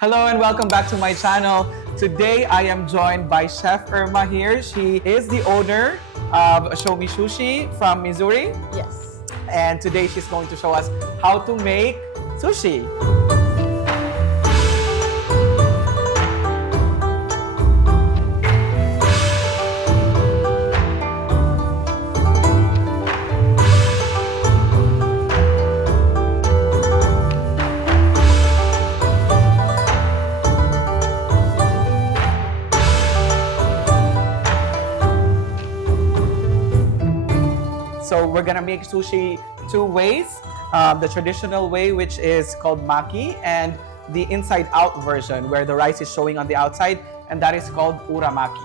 Hello and welcome back to my channel. Today I am joined by Chef Irma here. She is the owner of Show Me Sushi from Missouri. Yes. And today she's going to show us how to make sushi. So we're gonna make sushi two ways. The traditional way, which is called maki, and the inside-out version, where the rice is showing on the outside, and that is called uramaki.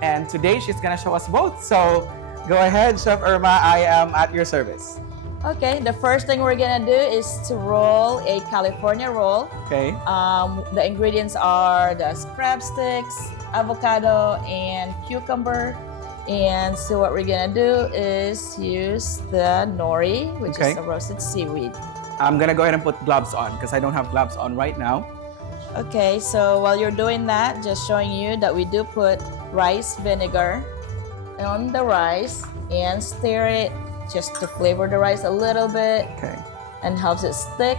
And today she's gonna show us both. So go ahead, Chef Irma, I am at your service. Okay, the first thing we're gonna do is to roll a California roll. Okay. The ingredients are the crab sticks, avocado, and cucumber. And so what we're gonna do is use the nori, which is a roasted seaweed. I'm gonna go ahead and put gloves on because I don't have gloves on right now. Okay, so while you're doing that, just showing you that we do put rice vinegar on the rice and stir it just to flavor the rice a little bit. Okay. And helps it stick.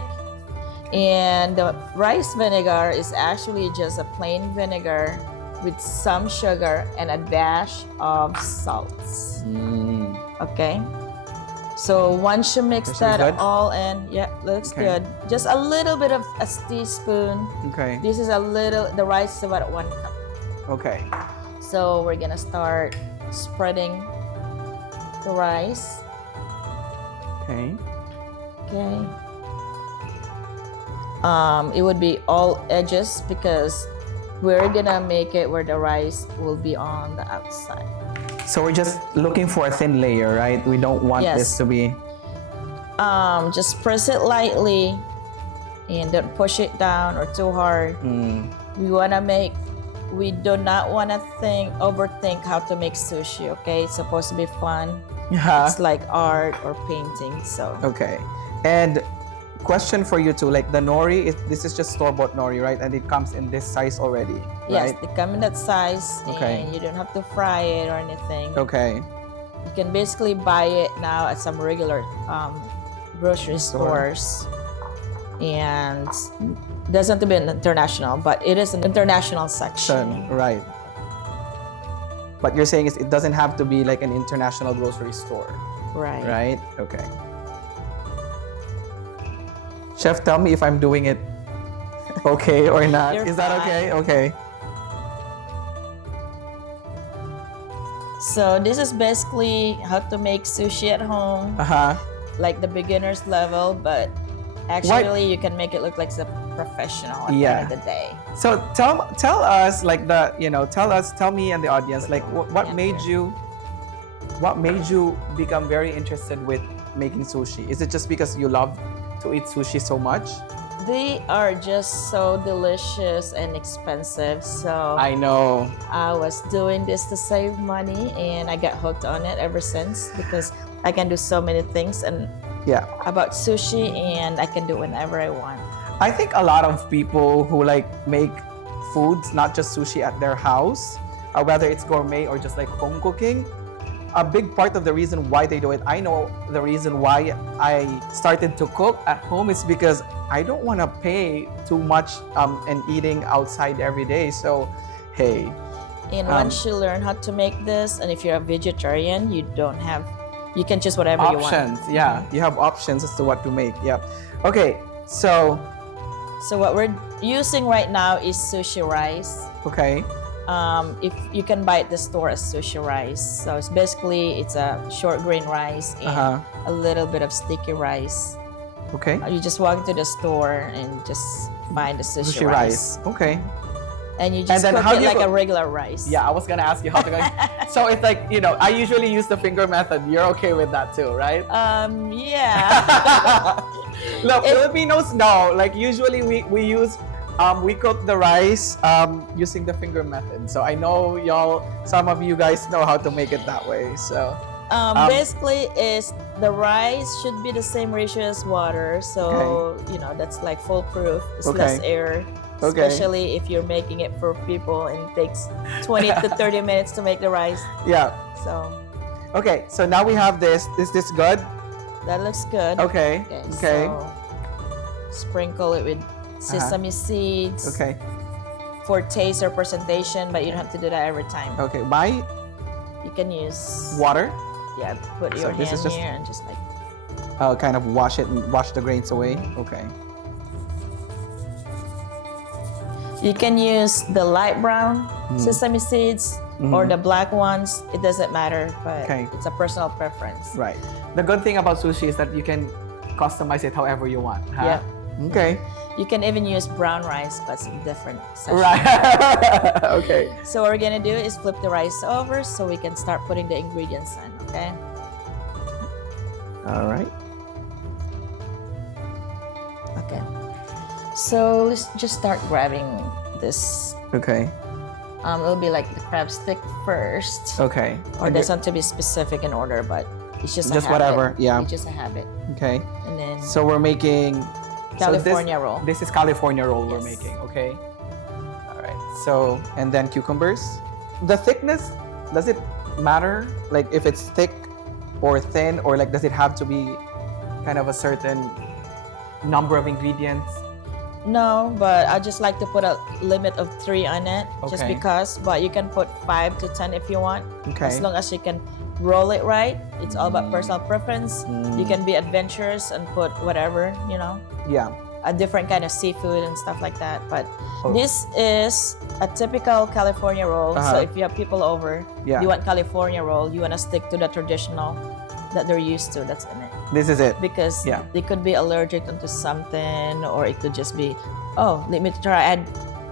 And the rice vinegar is actually just a plain vinegar with some sugar and a dash of salt. Okay. So once you mix that all in, yeah, looks good. Just a little bit of a teaspoon. Okay. This is a little, the rice is about 1 cup. Okay. So we're gonna start spreading the rice. Okay. Okay. It would be all edges because we're gonna make it where the rice will be on the outside. So we're just looking for a thin layer, right? We don't want this to be... Just press it lightly and don't push it down or too hard. We do not want to overthink how to make sushi, okay? It's supposed to be fun. It's like art or painting, so. Okay. And question for you too, like the nori, this is just store-bought nori, right? And it comes in this size already, right? Yes, they come in that size and you don't have to fry it or anything. Okay. You can basically buy it now at some regular grocery stores. And it doesn't have to be an international, but it is an international section. Right. But you're saying it doesn't have to be like an international grocery store. Right. Right? Okay. Chef, tell me if I'm doing it okay or not. You're Is that okay? Okay. So this is basically how to make sushi at home. Like the beginner's level, but actually you can make it look like a professional at the end of the day. So tell us like tell me and the audience like what made you become very interested with making sushi? Is it just because you love to eat sushi so much? They are just so delicious and expensive. So I know. I was doing this to save money and I got hooked on it ever since because I can do so many things and about sushi and I can do it whenever I want. I think a lot of people who like make foods, not just sushi at their house, whether it's gourmet or just like home cooking, a big part of the reason why they do it, I know the reason why I started to cook at home is because I don't want to pay too much and eating outside every day. So, hey. And once you learn how to make this, and if you're a vegetarian, you can choose whatever you want. Options, yeah. You have options as to what to make, yeah. Okay, so what we're using right now is sushi rice. Okay. If you can buy at the store as sushi rice. So it's basically a short grain rice and a little bit of sticky rice. Okay. You just walk into the store and just find the sushi rice. Okay. And you just cook it like a regular rice. Yeah, I was gonna ask you how to cook. So it's like, I usually use the finger method. You're okay with that too, right? Yeah. Look, Filipinos know. Like usually we use we cook the rice using the finger method. So I know some of you guys know how to make it that way. So basically is the rice should be the same ratio as water. So that's like foolproof. It's less air. Okay. Especially if you're making it for people and it takes 20 to 30 minutes to make the rice. Yeah. So Okay, so now we have this. Is this good? that looks good. Okay. Okay. So sprinkle it with sesame seeds Okay. for taste or presentation, but you don't have to do that every time. Okay. My You can use water. yeah, put So your this hand is just- here and just like Kind of wash it and wash the grains away. Okay. you can use the light brown sesame seeds or the black ones. It doesn't matter, but Okay. it's a personal preference. Right. The good thing about sushi is that you can customize it however you want. Huh? Yeah. Okay. You can even use brown rice, but it's a different session. Right. Okay. So what we're gonna do is flip the rice over so we can start putting the ingredients in, okay? All right. Okay. So let's just start grabbing this. Okay. It'll be like the crab stick first. Okay. Or And doesn't have to be specific in order, but it's just a Just habit. whatever, yeah. It's just a habit. Okay. And then So we're making California roll. This is California roll we're Yes. making. Okay. All right. So and then cucumbers. The thickness, does it matter? Like if it's thick or thin, or like does it have to be kind of a certain number of ingredients? No, but I just like to put a limit of 3 on it, just Okay. because. But you can put 5 to 10 if you want, Okay. as long as you can roll it right. It's all about personal preference. You Mm. can be adventurous and put whatever, you know, Yeah. a different kind of seafood and stuff like that. But Oh. this is a typical California roll. So Uh-huh. if you have people over, Yeah. you want California roll, you want to stick to the traditional that they're used to. That's in it. This is it. Because Yeah. they could be allergic to something, or it could just be, oh, let me try add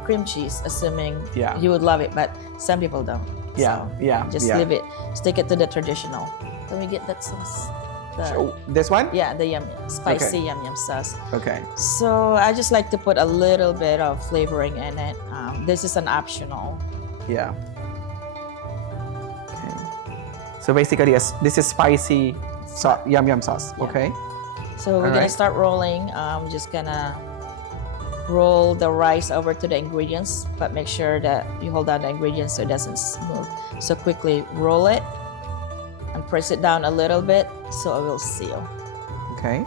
cream cheese, assuming Yeah. you would love it, but some people don't. Yeah. So Yeah. just yeah. leave it, stick it to the traditional. Can we get that sauce? The, So, this one? yeah, the yum spicy yum yum sauce. Okay. So I just like to put a little bit of flavoring in it. This is an optional. Yeah. Okay. So basically, this is spicy yum yum sauce. Yeah. Okay. So we're Alright. gonna start rolling. We're just gonna roll the rice over to the ingredients, but make sure that you hold down the ingredients so it doesn't move. So quickly roll it and press it down a little bit so it will seal. Okay.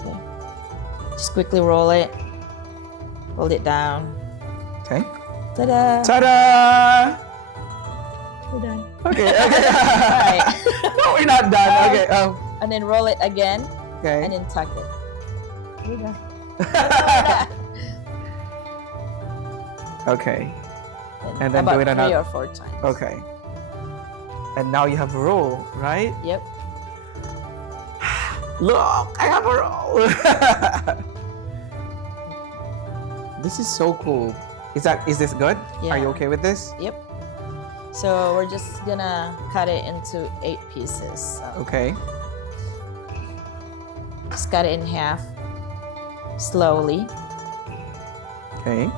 Okay. Just quickly roll it. Hold it down. Okay. Ta-da! Ta-da! We're done. Okay. Okay. Alright. No, we're not done. Okay. And then roll it again Okay. and then tuck it. We're done. Okay. And then about do it 3 another- or 4 times. Okay. And now you have a roll, right? Yep. Look, I have a roll. This is so cool. Is this good? Yeah. Are you okay with this? Yep. So we're just gonna cut it into 8 pieces. So Okay. just cut it in half slowly. Okay.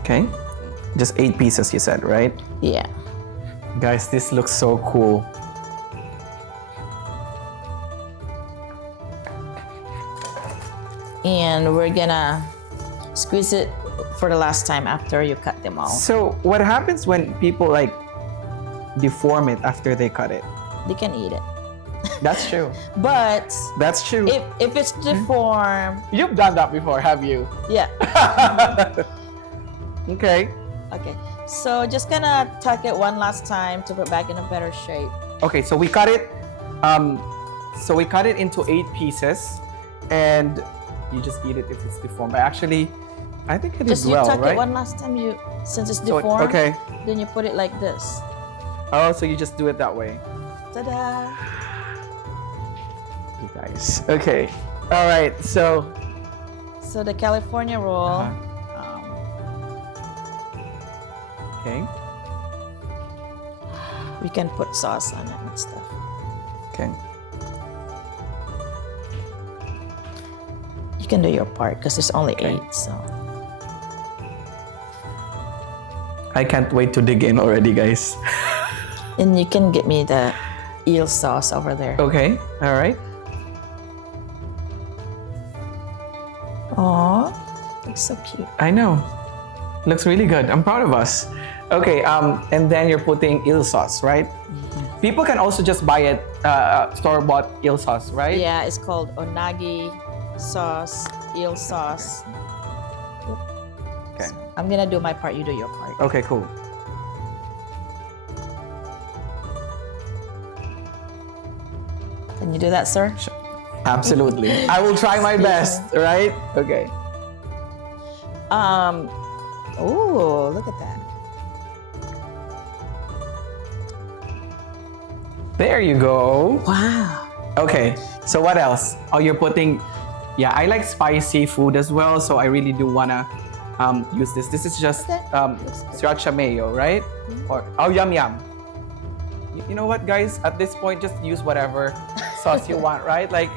Okay. Just 8 pieces, you said, right? Yeah. Guys, this looks so cool. And we're gonna squeeze it for the last time after you cut them all. So, what happens when people like deform it after they cut it? They can eat it. That's true. But That's true. if it's deformed, You've done that before, have you? yeah. Okay. Okay. So just gonna tuck it one last time to put back in a better shape. Okay, so we cut it. So we cut it into 8 pieces, and you just eat it if it's deformed. But actually, I think it Just is you well, tuck right? it one last time. Since it's So it- deformed, okay. then you put it like this. Oh, so you just do it that way, Ta-da! you guys. Okay. All right. So. So the California roll. Uh-huh. Okay. We can put sauce on it and stuff. Okay. You can do your part because there's only Okay. 8. So I can't wait to dig in already, guys. and you can get me the eel sauce over there. Okay. All right. Aw, looks so cute. I know. Looks really good. I'm proud of us. Okay, and then you're putting eel sauce, right? People can also just buy it, store-bought eel sauce, right? Yeah, it's called onagi sauce, eel sauce. Okay. I'm gonna do my part, you do your part. Okay, cool. Can you do that, sir? Absolutely. I will try my best, right? Okay. Oh, look at that. There you go. Wow. Okay, so what else? Oh, you're putting, yeah, I like spicy food as well, so I really do wanna use this. This is just Okay. sriracha mayo, right? Or, oh, yum yum. You know what, guys? At this point, just use whatever sauce you want, right? Like,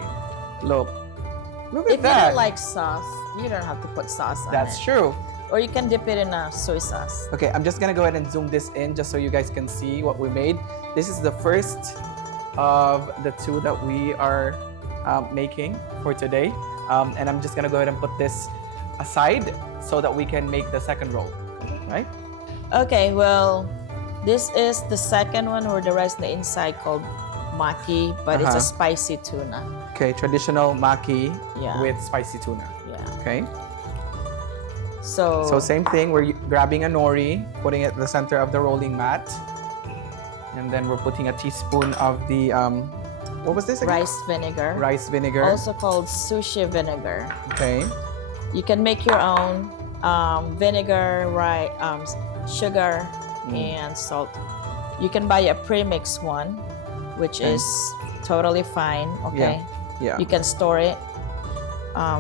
look at If you that. don't like sauce, you don't have to put sauce on That's it. true. Or you can dip it in a soy sauce. Okay, I'm just gonna go ahead and zoom this in just so you guys can see what we made. This is the first of the two that we are making for today. And I'm just gonna go ahead and put this aside so that we can make the second roll, right? Okay, well, this is the second one where the rice on the inside called maki, but it's a spicy tuna. Okay, traditional maki Yeah. with spicy tuna. Yeah. Okay, So, so same thing, we're grabbing a nori, putting it at the center of the rolling mat. And then we're putting a teaspoon of the, what was this again? rice vinegar. Rice vinegar. Also called sushi vinegar. Okay, You can make your own vinegar, sugar, and salt. You can buy a premix one, which Okay. is totally fine. Okay. yeah. You can store it.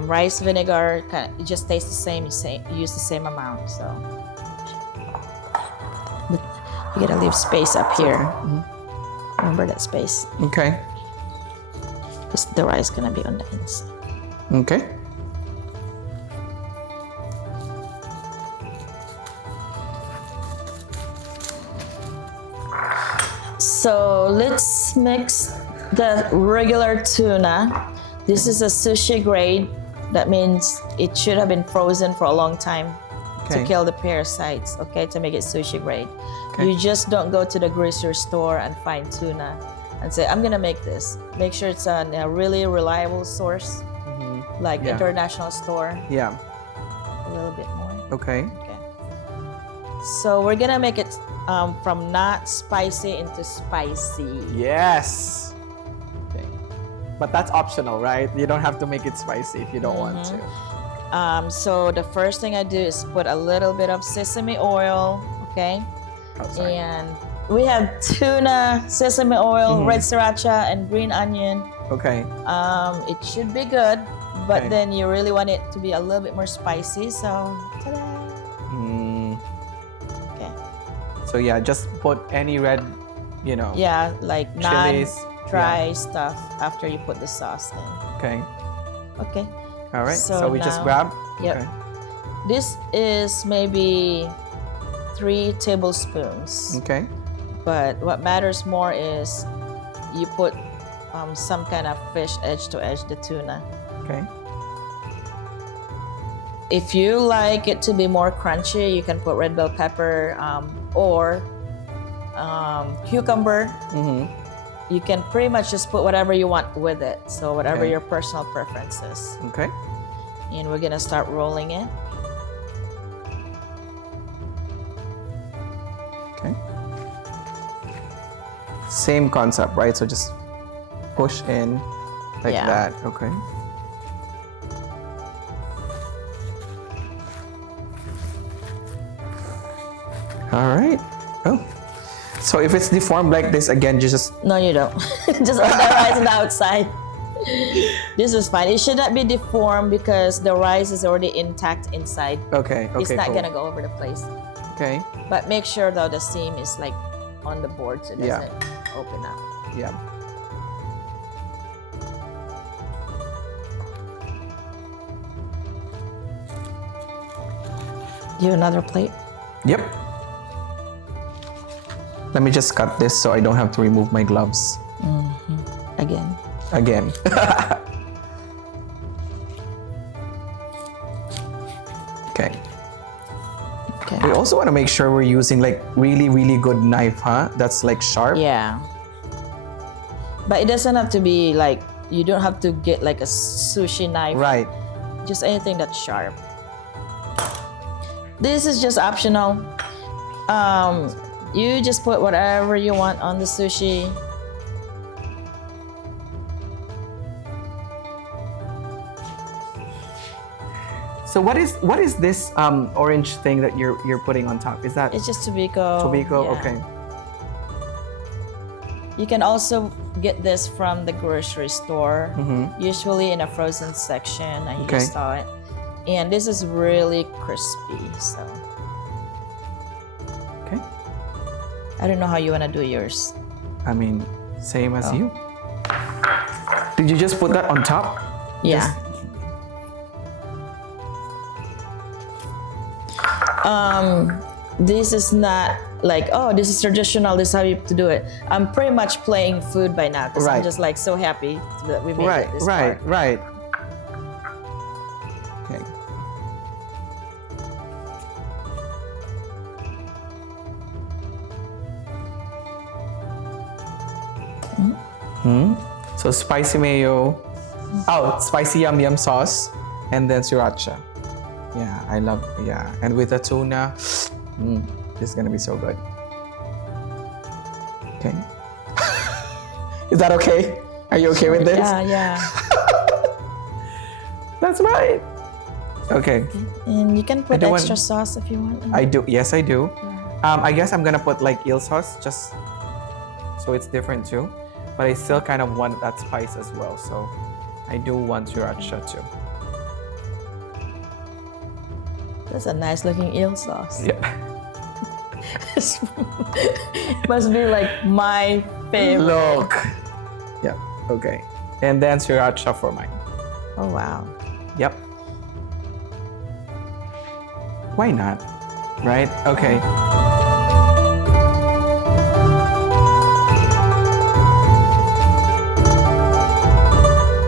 Rice vinegar, it just tastes the same. You use the same amount. So but you gotta leave space up here. Remember that space. Okay, Because the rice is gonna be on the inside. okay. So let's mix the regular tuna. This is a sushi grade. That means it should have been frozen for a long time to Okay. kill the parasites, okay, to make it sushi grade. Okay. You just don't go to the grocery store and find tuna and say, I'm gonna make this. Make sure it's a really reliable source, like Yeah. international store. Yeah, A little bit more. okay. Okay. So we're gonna make it from not spicy into spicy. Yes. Okay. But that's optional, right? You don't have to make it spicy if you don't want to. So the first thing I do is put a little bit of sesame oil, okay? Oh, sorry. And we have tuna, sesame oil, red sriracha, and green onion. Okay. It should be good, but Okay. then you really want it to be a little bit more spicy. So, ta-da! Okay. So yeah, just put any red, Yeah, like chilies. non-dry stuff after you put the sauce in. Okay. Okay. All right. So So we just now- grab. Yep. Okay. This is maybe 3 tablespoons. Okay. But what matters more is you put some kind of fish edge to edge the tuna. Okay. If you like it to be more crunchy, you can put red bell pepper or cucumber. You can pretty much just put whatever you want with it. So whatever Okay. your personal preference is. Okay. And we're gonna start rolling it. Okay. Same concept, right? So just push in like Yeah. that. Okay. All right. Oh. So if it's deformed like this, again, just No, you don't. Just put the rice on the outside. This is fine. It should not be deformed because the rice is already intact inside. okay. Okay. It's not cool. gonna go over the place. Okay. But make sure though the seam is like on the board so it Yeah. doesn't open up. Yeah. Do you have another plate? Yep. Let me just cut this so I don't have to remove my gloves Again. again. Okay. Okay. We also want to make sure we're using like really, really good knife, huh? That's like sharp. Yeah. But it doesn't have to be like, you don't have to get like a sushi knife. Right. Just anything that's sharp. This is just optional. You just put whatever you want on the sushi. So what is this orange thing that you're putting on top? Is that It's just tobiko. tobiko? Yeah. Okay. You can also get this from the grocery store, usually in a frozen section. I Okay. just saw it. And this is really crispy, so. Okay. I don't know how you want to do yours. I mean, same as you. Did you just put that on top? Yeah. This is not like, oh, this is traditional, this is how you have to do it. I'm pretty much playing food by now because I'm Right. just like so happy that we made Right. it this Right. far. Right. Okay. So spicy mayo, spicy yum yum sauce, and then sriracha. Yeah, I love, yeah. And with the tuna, this is gonna be so good. Okay. Is that okay? Are you okay with this? Yeah, yeah. That's right. Okay. And you can put do extra want- sauce if you want. I do. Yes, I do. I guess I'm gonna put like eel sauce just so it's different too. But I still kind of want that spice as well. So I do want sriracha too. That's a nice looking eel sauce. Yeah. Must be like my favorite. Look. Yeah. Okay. And then sriracha for mine. Oh wow. Yep. Why not? Right? Okay.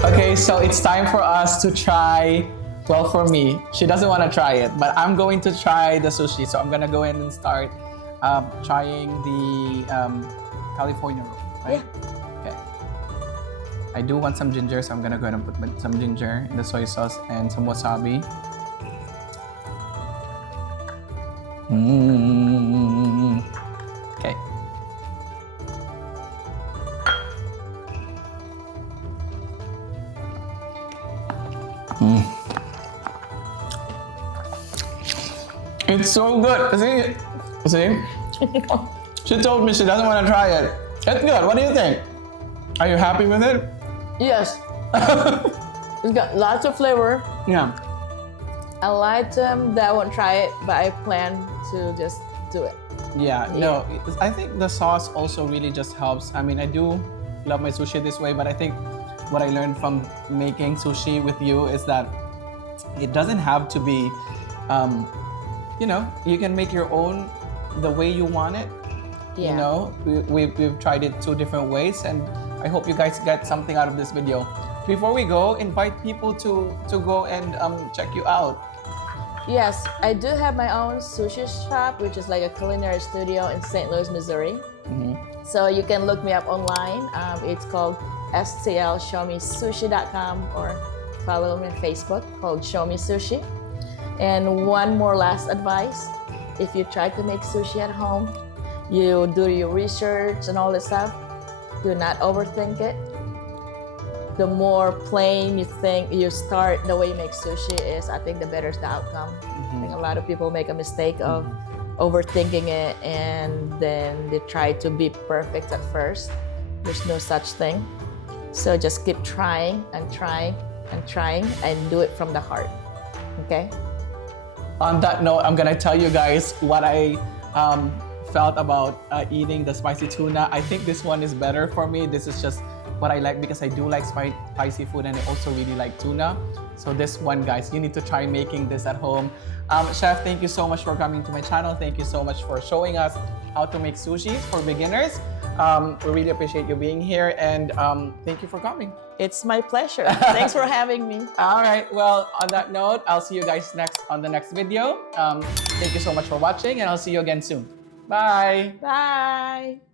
Okay, so it's time for us to try. Well, for me, she doesn't want to try it, but I'm going to try the sushi. So I'm gonna go ahead and start trying the California roll, right? Yeah. Okay. I do want some ginger, so I'm gonna go ahead and put some ginger in the soy sauce and some wasabi. Okay. It's so good. See? She told me she doesn't want to try it. It's good. What do you think? Are you happy with it? Yes. It's got lots of flavor. Yeah. I lied to him that I won't try it, but I plan to just do it. Yeah, no, I think the sauce also really just helps. I mean, I do love my sushi this way, but I think what I learned from making sushi with you is that it doesn't have to be, you can make your own the way you want it. Yeah. You know, we've tried it 2 different ways, and I hope you guys get something out of this video. Before we go, invite people to go and check you out. Yes, I do have my own sushi shop, which is like a culinary studio in St. Louis, Missouri. So you can look me up online. It's called stlshowmesushi.com, or follow me on Facebook called Show Me Sushi. And one more last advice: if you try to make sushi at home, you do your research and all this stuff. Do not overthink it. The more plain you think you start, the way you make sushi is, I think the better is the outcome. I think a lot of people make a mistake of overthinking it, and then they try to be perfect at first. There's no such thing. So just keep trying and trying and trying, and do it from the heart. Okay? On that note, I'm gonna tell you guys what I felt about eating the spicy tuna. I think this one is better for me. This is just what I like because I do like spicy food, and I also really like tuna. So this one, guys, you need to try making this at home. Chef, thank you so much for coming to my channel. Thank you so much for showing us how to make sushi for beginners. We really appreciate you being here, and thank you for coming. It's my pleasure. Thanks for having me. All right. Well, on that note, I'll see you guys on the next video. Thank you so much for watching, and I'll see you again soon. Bye. Bye.